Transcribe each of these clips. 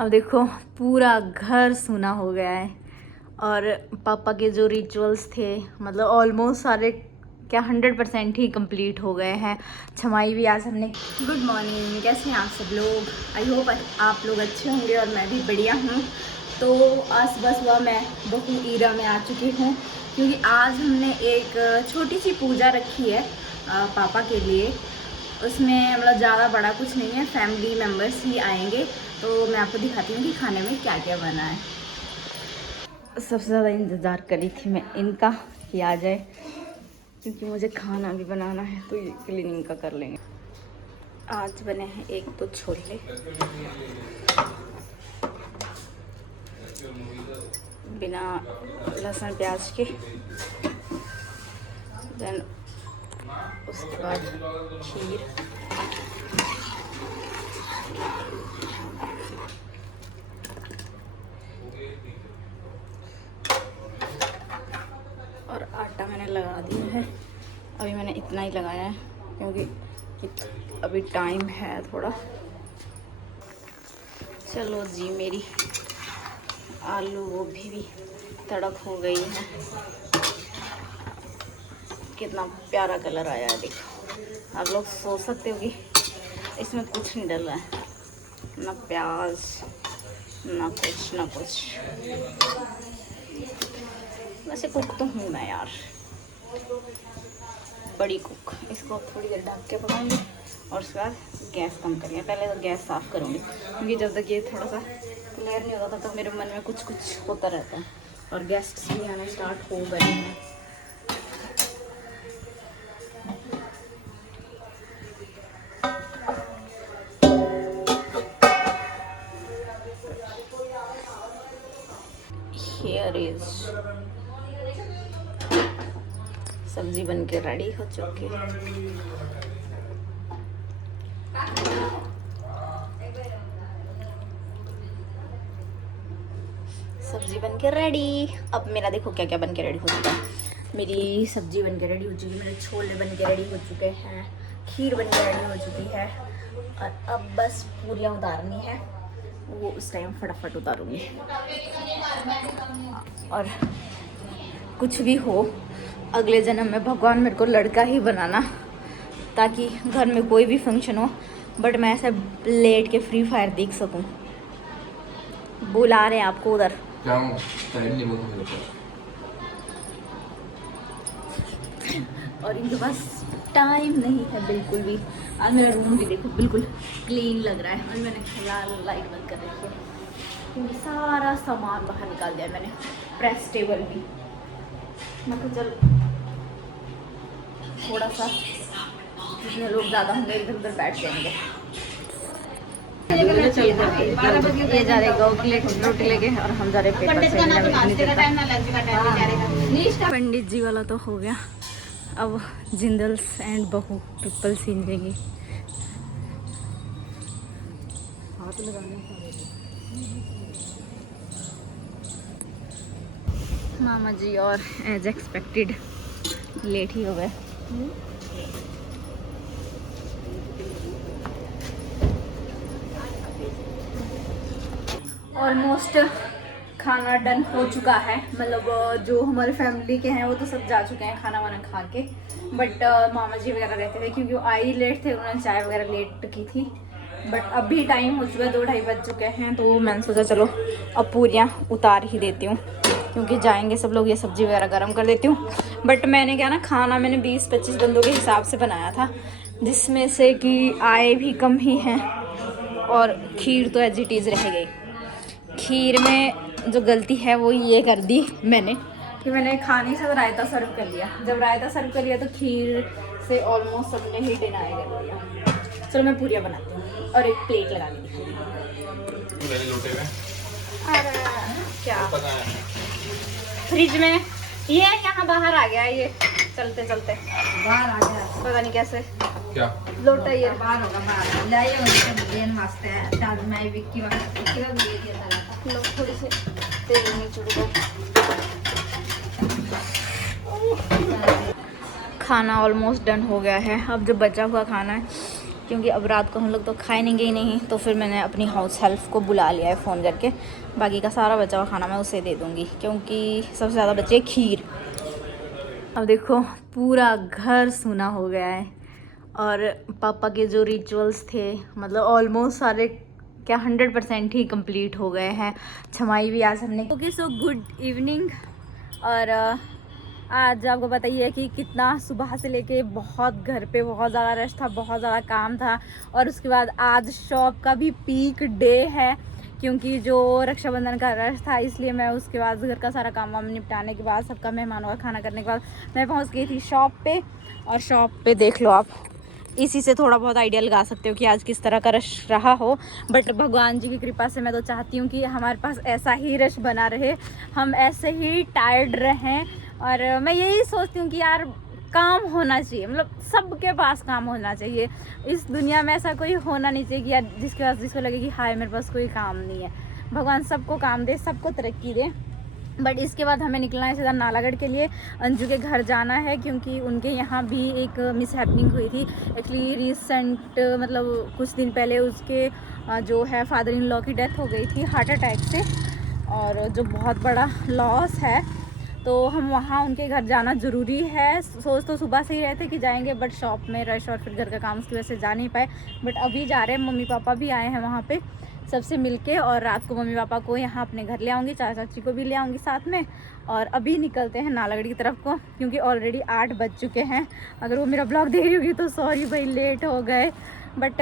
अब देखो पूरा घर सूना हो गया है और पापा के जो रिचुअल्स थे मतलब ऑलमोस्ट सारे क्या 100% ही कंप्लीट हो गए हैं। छमाई भी आज हमने। गुड मॉर्निंग, कैसे हैं आप सब लोग? आई होप आप लोग अच्छे होंगे और मैं भी बढ़िया हूँ। तो आज सुबह सुबह मैं बहू ईरा में आ चुकी हूँ क्योंकि आज हमने एक छोटी सी पूजा रखी है पापा के लिए। उसमें मतलब ज़्यादा बड़ा कुछ नहीं है, फैमिली मेम्बर्स ही आएंगे। तो मैं आपको दिखाती हूँ कि खाने में क्या क्या बना है। सबसे ज़्यादा इंतज़ार करी थी मैं इनका कि आ जाए क्योंकि मुझे खाना भी बनाना है तो ये क्लीनिंग का कर लेंगे। आज बने हैं एक तो छोले बिना लहसुन प्याज के, देन उसके बाद खीर, और आटा मैंने लगा दिया है। अभी मैंने इतना ही लगाया है क्योंकि अभी टाइम है थोड़ा। चलो जी, मेरी आलू गोभी भी तड़क हो गई है। कितना प्यारा कलर आया है, देखो। आप लोग सोच सकते हो कि इसमें कुछ नहीं डल रहा है, ना प्याज ना कुछ। वैसे कुक तो हूँ मैं यार, बड़ी कुक। इसको थोड़ी देर ढक के पकाऊंगी और उसके बाद गैस कम करेंगे। पहले तो गैस साफ़ करूँगी क्योंकि जब तक ये थोड़ा सा क्लियर नहीं होता तब तक मेरे मन में कुछ होता रहता है। और गेस्ट्स भी आना स्टार्ट हो गए हैं। Here is सब्जी बन के रेडी हो चुकी है। सब्जी बन के रेडी। अब मेरा देखो क्या क्या बन के रेडी हो चुका है। मेरी सब्जी बन के रेडी हो चुकी है, मेरे छोले बन के रेडी हो चुके हैं, खीर बन के रेडी हो चुकी है और अब बस पूरियाँ उतारनी है। वो उस टाइम फटाफट उतारूंगी। और कुछ भी हो, अगले जन्म में भगवान मेरे को लड़का ही बनाना ताकि घर में कोई भी फंक्शन हो बट मैं ऐसे लेट के फ्री फायर देख सकूं। बुला रहे हैं आपको उधर। और इनके पास टाइम नहीं है बिल्कुल भी। आज मेरा रूम भी देखो बिल्कुल क्लीन लग रहा है और मैंने फिलहाल लाइट बंद कर रखी है क्योंकि सारा सामान बाहर निकाल दिया मैंने। प्रेस टेबल भी मतलब चल थोड़ा सा जितने लोग ज़्यादा होंगे इधर उधर बैठ जाएंगे। ये जा रहे गौ की रोटी लेके और हम जा रहे पेपर से। पंडित जी वाला तो हो गया, अब जिंदल्स एंड बहू ट्रिपल सीन देंगे। हाथ लगाने मामा जी और एज एक्सपेक्टेड लेट ही हो गए। ऑलमोस्ट खाना डन हो चुका है। मतलब जो हमारे फैमिली के हैं वो तो सब जा चुके हैं खाना वाना खा के, बट मामा जी वगैरह रहते थे क्योंकि वो आई लेट थे, उन्होंने चाय वगैरह लेट की थी। बट अभी टाइम हो चुका है, 2-2:30 बज चुके हैं। तो मैंने सोचा चलो अब पूरियाँ उतार ही देती हूँ क्योंकि जाएंगे सब लोग। ये सब्जी वगैरह गर्म कर देती हूँ। बट मैंने क्या ना, खाना मैंने 20-25 बंदों के हिसाब से बनाया था जिसमें से कि आए भी कम ही हैं और खीर तो एज इट इज़ रह गई। खीर में जो गलती है वो ये कर दी मैंने कि मैंने खाने के साथ रायता सर्व कर लिया। जब रायता सर्व कर लिया तो खीर से ऑलमोस्ट सबने ही डिनाई कर लिया। चलो मैं पूरियाँ बनाती हूँ और एक प्लेट लगा दी क्या फ्रिज में। ये यहाँ बाहर आ गया, ये चलते चलते बाहर आ गया, पता नहीं कैसे। क्या लोटा ये बाहर होगा, बाहर लाइए मुझे देन वास्ते है ताज मैं विक्की वाला ले दिया था। लो थोड़ी सी तेल में चुड़ दो। खाना ऑलमोस्ट डन हो गया है। अब जो बचा हुआ खाना है क्योंकि अब रात को हम लोग तो खाएंगे ही नहीं। तो फिर मैंने अपनी हाउस हेल्प को बुला लिया है फ़ोन करके। बाकी का सारा बचा हुआ खाना मैं उसे दे दूँगी, क्योंकि सबसे ज़्यादा बचे खीर। अब देखो पूरा घर सूना हो गया है, और पापा के जो रिचुअल्स थे मतलब ऑलमोस्ट सारे क्या 100% ही कंप्लीट हो गए हैं। छमाई भी आज हमने। Okay, so good evening. और आज आपको बताइए कि कितना सुबह से लेके बहुत घर पे बहुत ज़्यादा रश था, बहुत ज़्यादा काम था। और उसके बाद आज शॉप का भी पीक डे है, क्योंकि जो रक्षाबंधन का रश था, इसलिए मैं उसके बाद घर का सारा काम वाम निपटाने के बाद, सबका मेहमानों का खाना करने के बाद मैं पहुंच गई थी शॉप पे। और शॉप पे देख लो आप, इसी से थोड़ा बहुत आइडिया लगा सकते हो कि आज किस तरह का रश रहा हो। बट भगवान जी की कृपा से मैं तो चाहती हूँ कि हमारे पास ऐसा ही रश बना रहे, हम ऐसे ही टायर्ड रहें। और मैं यही सोचती हूँ कि यार काम होना चाहिए, मतलब सबके पास काम होना चाहिए। इस दुनिया में ऐसा कोई होना नहीं चाहिए कि यार जिसके पास, जिसको लगे कि हाय मेरे पास कोई काम नहीं है। भगवान सबको काम दे, सबको तरक्की दे। बट इसके बाद हमें निकलना है सीधा नालागढ़ के लिए। अंजू के घर जाना है, क्योंकि उनके यहाँ भी एक मिस हैपनिंग हुई थी एक्चुअली रिसेंट, मतलब कुछ दिन पहले उसके जो है फादर इन लॉ की डेथ हो गई थी हार्ट अटैक से, और जो बहुत बड़ा लॉस है। तो हम वहाँ उनके घर जाना ज़रूरी है। सोच तो सुबह से ही रहे थे कि जाएंगे, बट शॉप में रश और फिर घर का काम, उसकी वजह से जा नहीं पाए। बट अभी जा रहे हैं, मम्मी पापा भी आए हैं वहाँ पे, सबसे मिलके। और रात को मम्मी पापा को यहाँ अपने घर ले आऊँगी, चाचा चाची को भी ले आऊँगी साथ में। और अभी निकलते हैं नालागढ़ की तरफ को, क्योंकि ऑलरेडी 8 बज चुके हैं। अगर वो मेरा ब्लॉग देख रही होगी तो सॉरी भाई, लेट हो गए। बट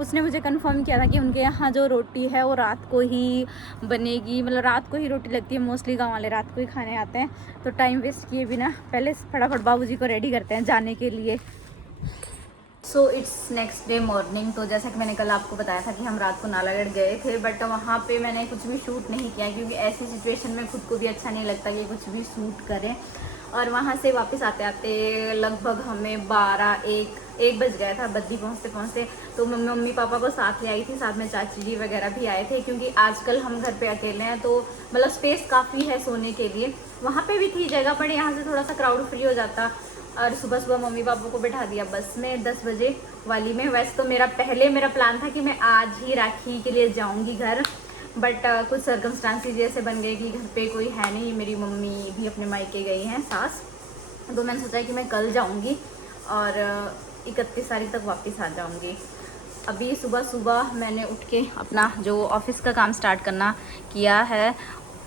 उसने मुझे कंफर्म किया था कि उनके यहाँ जो रोटी है वो रात को ही बनेगी, मतलब रात को ही रोटी लगती है। मोस्टली गाँव वाले रात को ही खाने आते हैं। तो टाइम वेस्ट किए बिना पहले फटाफट बाबूजी को रेडी करते हैं जाने के लिए। So it's next day morning. तो जैसा कि मैंने कल आपको बताया था कि हम रात को नालागढ़ गए थे, बट वहाँ पे मैंने कुछ भी शूट नहीं किया, क्योंकि ऐसी सिचुएशन में खुद को भी अच्छा नहीं लगता कि कुछ भी शूट करें। और वहाँ से वापस आते आते लगभग हमें 1 बज गया था बद्दी पहुँचते पहुँचते। तो मम्मी पापा को साथ ले आई थी, साथ में चाची जी वगैरह भी आए थे, क्योंकि आजकल हम घर पे अकेले हैं, तो मतलब स्पेस काफ़ी है सोने के लिए। वहाँ पे भी थी जगह, बट यहाँ से थोड़ा सा क्राउड फ्री हो जाता। और सुबह सुबह मम्मी पापा को बैठा दिया बस में 10 बजे वाली में। वैसे तो मेरा प्लान था कि मैं आज ही राखी के लिए जाऊंगी घर, बट कुछ सर्कमस्टांसेस ऐसे बन गए कि घर पे कोई है नहीं, मेरी मम्मी भी अपने मायके गई हैं सास। तो मैंने सोचा कि मैं कल जाऊंगी और 31 तारीख तक वापस आ जाऊंगी। अभी सुबह सुबह मैंने उठ के अपना जो ऑफिस का काम स्टार्ट करना किया है,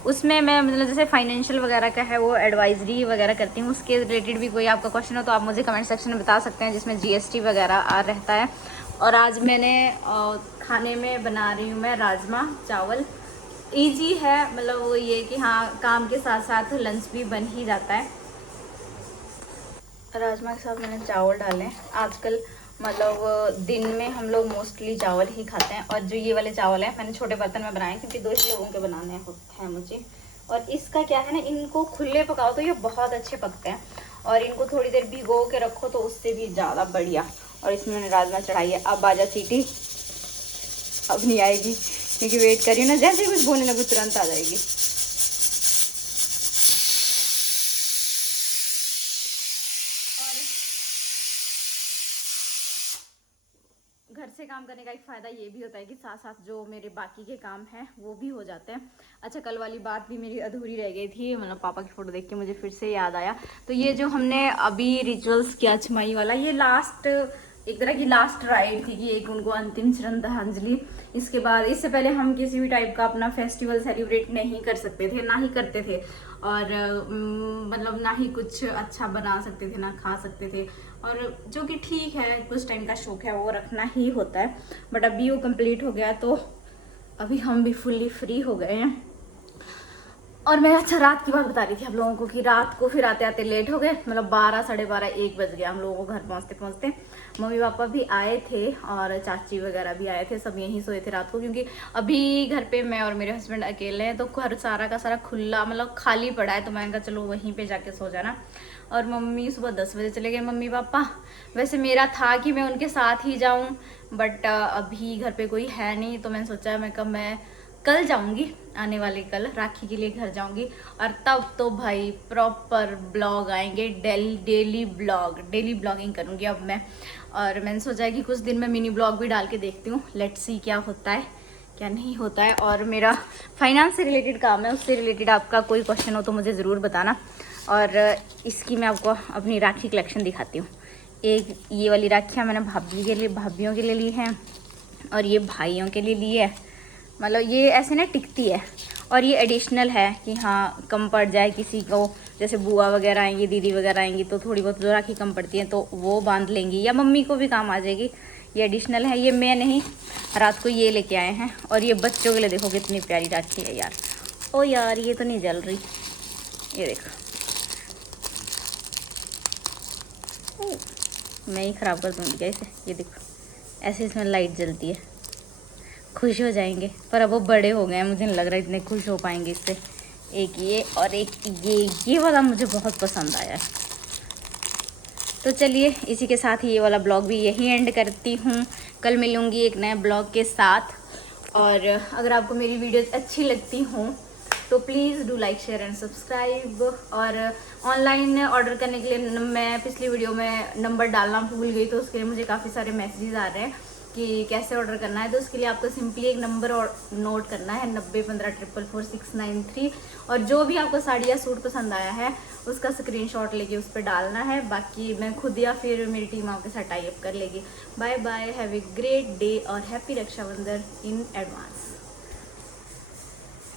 उसमें मैं मतलब जैसे फाइनेंशियल वगैरह का है वो एडवाइजरी वगैरह करती हूँ। उसके रिलेटेड भी कोई आपका क्वेश्चन हो तो आप मुझे कमेंट सेक्शन में बता सकते हैं, जिसमें जीएसटी वगैरह आ रहता है। और आज मैंने खाने में बना रही हूँ मैं राजमा चावल। इजी है, मतलब वो ये कि हाँ काम के साथ साथ लंच भी बन ही जाता है। राजमा के साथ मैंने चावल डाले आजकल, मतलब दिन में हम लोग मोस्टली चावल ही खाते हैं। और जो ये वाले चावल हैं मैंने छोटे बर्तन में बनाए, क्योंकि 2 लोगों के बनाने हैं मुझे। और इसका क्या है ना, इनको खुले पकाओ तो ये बहुत अच्छे पकते हैं, और इनको थोड़ी देर भिगो के रखो तो उससे भी ज़्यादा बढ़िया। और इसमें मैंने राजमा चढ़ाई है। अब आजा सीटी, अब नहीं आएगी क्योंकि वेट करी ना, जैसे ही कुछ बोलने लगो तुरंत आ जाएगी। घर से काम करने का एक फ़ायदा ये भी होता है कि साथ साथ जो मेरे बाकी के काम हैं वो भी हो जाते हैं। अच्छा, कल वाली बात भी मेरी अधूरी रह गई थी, मतलब पापा की फ़ोटो देख के मुझे फिर से याद आया। तो ये जो हमने अभी रिचुअल्स किया छमाई वाला, ये लास्ट, एक तरह की लास्ट राइड थी कि एक उनको अंतिम श्रद्धांजलि। इसके बाद, इससे पहले हम किसी भी टाइप का अपना फेस्टिवल सेलिब्रेट नहीं कर सकते थे, ना ही करते थे। और मतलब ना ही कुछ अच्छा बना सकते थे, ना खा सकते थे। और जो कि ठीक है, कुछ टाइम का शौक है वो रखना ही होता है। बट अभी वो कंप्लीट हो गया, तो अभी हम भी फुल्ली फ्री हो गए हैं। और मैं अच्छा रात की बात बता रही थी आप लोगों को कि रात को फिर आते आते लेट हो गए, मतलब 12, साढ़े 12, 1 बज गया हम लोगों को घर पहुंचते पहुंचते। मम्मी पापा भी आए थे और चाची वगैरह भी आए थे, सब यहीं सोए थे रात को, क्योंकि अभी घर पे मैं और मेरे हस्बैंड अकेले हैं। तो घर सारा का सारा खुला, मतलब खाली पड़ा है। तो मैंने कहा चलो वहीं पे जाके सो जाना। और मम्मी सुबह 10 बजे चले गए मम्मी पापा। वैसे मेरा था कि मैं उनके साथ ही जाऊँ, बट अभी घर पे कोई है नहीं, तो मैंने सोचा मैं कल जाऊंगी, आने वाले कल राखी के लिए घर जाऊंगी। और तब तो भाई प्रॉपर ब्लॉग आएंगे, डेली ब्लॉगिंग करूंगी अब मैं। और मैंने सोचा है कि कुछ दिन में मिनी ब्लॉग भी डाल के देखती हूँ, लेट्स सी क्या होता है क्या नहीं होता है। और मेरा फाइनेंस से रिलेटेड काम है, उससे रिलेटेड आपका कोई क्वेश्चन हो तो मुझे ज़रूर बताना। और इसकी मैं आपको अपनी राखी कलेक्शन दिखाती हूँ। एक ये वाली राखियाँ मैंने भाभीयों के लिए ली हैं, और ये भाइयों के लिए ली है। मतलब ये ऐसे ना टिकती है, और ये एडिशनल है कि हाँ कम पड़ जाए किसी को, जैसे बुआ वगैरह आएंगी, दीदी वगैरह आएंगी तो थोड़ी बहुत जो राखी कम पड़ती है तो वो बांध लेंगी, या मम्मी को भी काम आ जाएगी। ये एडिशनल है, ये मैं नहीं, रात को ये लेके आए हैं। और ये बच्चों के लिए देखो कितनी प्यारी राखी है यार। ओ यार ये तो नहीं जल रही, ये देखो मैं ही ख़राब कर दूँगी क्या इसे। ये देखो ऐसे इसमें लाइट जलती है, खुश हो जाएंगे। पर अब वो बड़े हो गए हैं, मुझे नहीं लग रहा इतने खुश हो पाएंगे इससे। एक ये और एक ये वाला मुझे बहुत पसंद आया है। तो चलिए इसी के साथ ही ये वाला ब्लॉग भी यही एंड करती हूँ। कल मिलूँगी एक नए ब्लॉग के साथ। और अगर आपको मेरी वीडियोस अच्छी लगती हों तो please do like share and subscribe. और ऑनलाइन ऑर्डर करने के लिए मैं पिछली वीडियो में नंबर डालना भूल गई, तो उसके लिए मुझे काफ़ी सारे मैसेजेस आ रहे हैं कि कैसे ऑर्डर करना है। तो उसके लिए आपको सिंपली एक नंबर और नोट करना है 9015444693। और जो भी आपको साड़ी या सूट पसंद आया है उसका स्क्रीनशॉट लेके उस पर डालना है। बाकी मैं खुद या फिर मेरी टीम आपके साथ टाई अप कर लेगी। Bye bye, have a great day और हैप्पी रक्षाबंधन इन एडवांस।